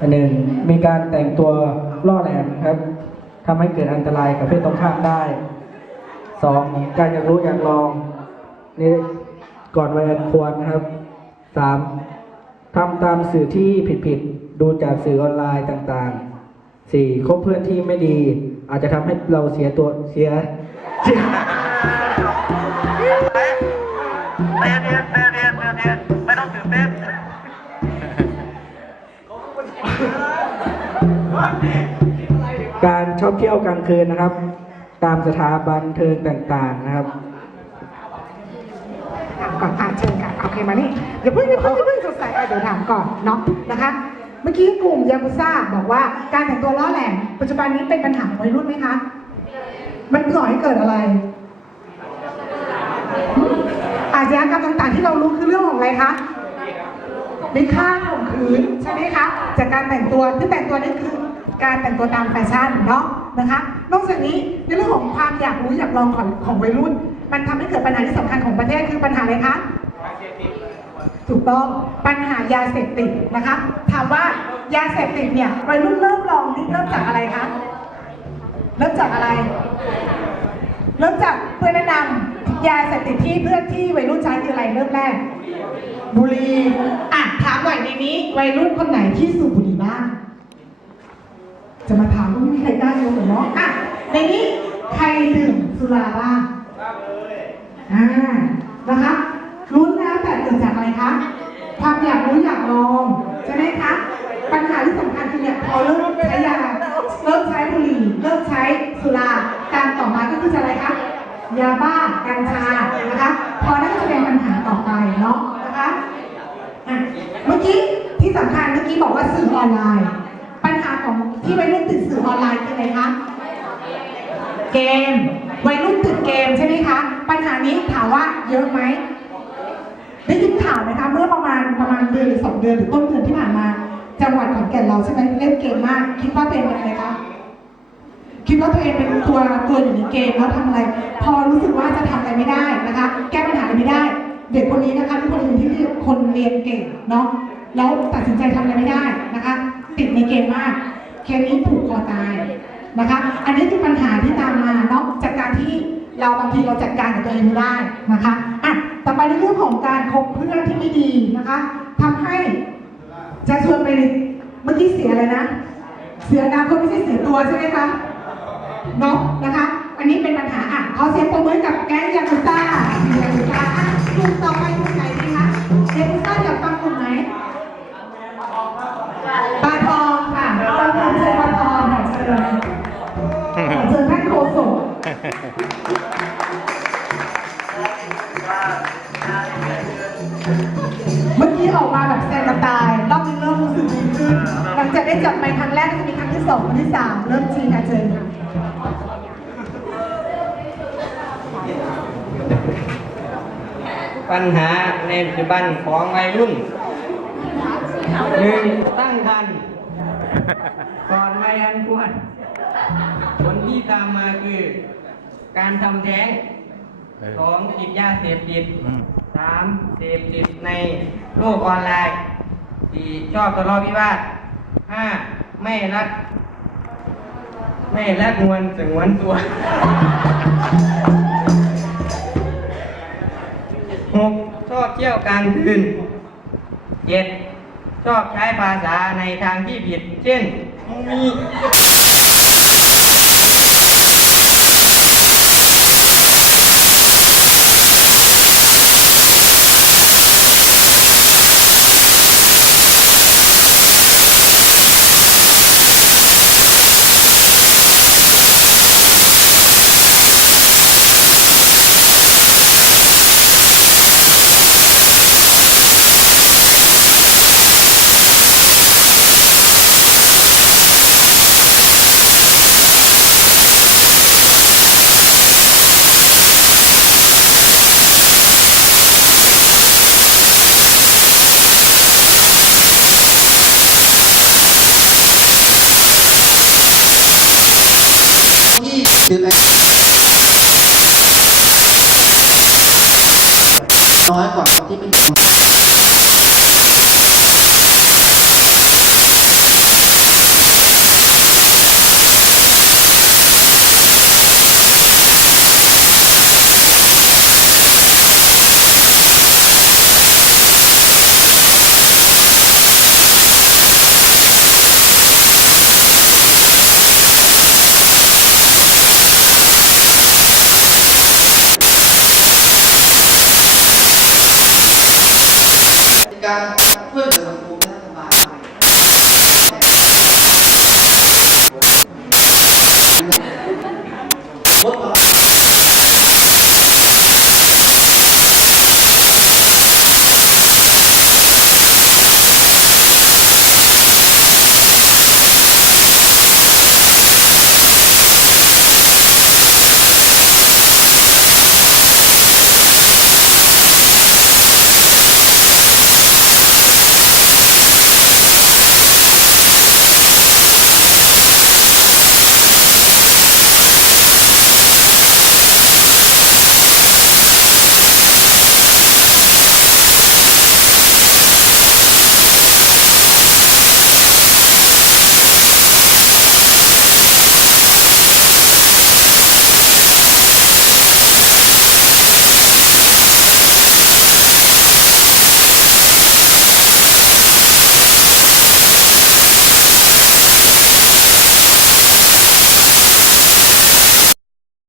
อันหนึ่งมีการแต่งตัวล่อแหลมครับทำให้เกิดอันตรายกับเพศตรงข้ามได้สองการอยากรู้อยากลองนี่ก่อนวัยอันควรนะครับสามทำตามสื่อที่ผิดๆดูจากสื่อออนไลน์ต่างๆสี่คบเพื่อนที่ไม่ดี อาจจะทำให้เราเสียตัวเสียเรีย การชอบเที่ยวกลางคืนนะครับ ตามสถาบันเทิงต่างๆนะครับถามก่อนอะเชิญค่ะโอเคมานี่อย่าเพิ่งอย่าเพิ่งอย่าเพิ่งสดใสอะเดี๋ยวถามก่อนเนาะนะคะ เมื่อกี้กลุ่มยากุซ่าบอกว่าการแต่งตัวล้อแหลมปัจจุบันนี้เป็นปัญหาของวัยรุ่นไหมคะมันก่อให้เกิดอะไรอาชญากรรมต่างๆ ที่เรารู้คือเรื่องของอะไรคะมีค่าข่มขืนใช่ไหมคะ จากการแต่งตัวที่แต่งตัวนี่คือ การแต่งตัวตามแฟชั่นเนาะนะคะนอกจากนี้ในเรื่องของความอยากรู้อยากลองของของวัยรุ่น มันทำให้เกิดปัญหาที่สำคัญของประเทศคือปัญหาอะไรคะถูกต้องปัญหายาเสพติดนะคะถามว่ายาเสพติดเนี่ยวัยรุ่นเริ่มลองนี่เริ่มจากอะไรคะเริ่มจากอะไร เริ่มจากเพื่อนแนะนำยาเสพติดที่เพื่อนที่วัยรุ่นใช้คืออะไรเริ่มแรกบุหรี่อะถามหน่อยในนี้ วัยรุ่นคนไหนที่สูบบุหรี่บ้าง จะมาถามก็ไม่มีใครกล้ายกหรอกเนาะอะในนี้ใครดื่มสุราบ้างอ่านะคะรู้แล้วแต่เกิดจากอะไรคะความอยากรู้อยากลองใช่ไหมคะปัญหาที่สำคัญคือเนี่ยพอเริ่มใช้ยาเริ่มใช้บุหรี่เริ่มใช้สุราการต่อมาก็คือจะอะไรคะยาบ้ากัญชานะคะพอนั่นก็จะเป็นปัญหาต่อไปเนาะนะคะอะเมื่อกี้ที่สำคัญเมื่อกี้บอกว่าสื่อออนไลน์ปัญหา ของที่วัยรุ่นติดสื่อออนไลน์คืออะไรคะเกม วัยรุ่นติดเกมใช่ไหมคะ ปัญหานี้ถามว่าเยอะไหมได้ยินข่าวไหมคะเมื่อประมาณประมาณเดือนหรือสองเดือนหรือต้นเดือนที่ผ่านมา จังหวัดขอนแก่นเราใช่ไหมเล่นเกมมาก คิดว่าเป็นอะไรคะคิดว่าตัวเองเป็นตัวตัวอยู่ในเกมแล้วทำอะไร พอรู้สึกว่าจะทำอะไรไม่ได้นะคะ แก้ปัญหาอะไรไม่ได้ เด็กคนนี้นะคะเป็นคนหนึ่งที่คนเรียนเก่งเนาะแล้วตัดสินใจทำอะไรไม่ได้นะคะ ติดในเกมมาก เคสนี้ผูกคอตายนะคะ อันนี้คือปัญหาที่ตามมาเนาะจากการที่เราบางทีเราจัดการกับตัวเองไม่ได้นะคะอะต่อไปในเรื่องของการคบเพื่อนที่ไม่ดีนะคะทำให้จะชวนไปเมื่อกี้เสียอะไรนะ เสียน้ำก็ไม่ใช่เสียตัวใช่ไหมคะเนาะนะคะ อันนี้เป็นปัญหาอะขอเสียงปรบมือกับแก๊งยากุซ่า เมื่อกี้ออกมาแบบแซงกระตาย รอบนี้เริ่มรู้สึกดีขึ้นหลังจากได้จับไปครั้งแรกก็จะมีครั้งที่สองครั้งที่สามเริ่มชินค่ะเชิญค่ะปัญหาในปัจจุบันของวัยรุ่นหนึ่งตั้งครรภ์ก่อนวัยอันควรผลที่ตามมาคือ การทำแท้งสองติดยาเสพติดสามเสพติดในโลกออนไลน์สี่ชอบทะเลาะวิวาทห้าไม่รัก ไม่รักงวนสงวนตัวหกชอบเที่ยวกลางคืนเจ็ดชอบใช้ภาษาในทางที่ผิด เช่นมีที่ดื่มแอล น้อยกว่าคนที่ไม่ดื่ม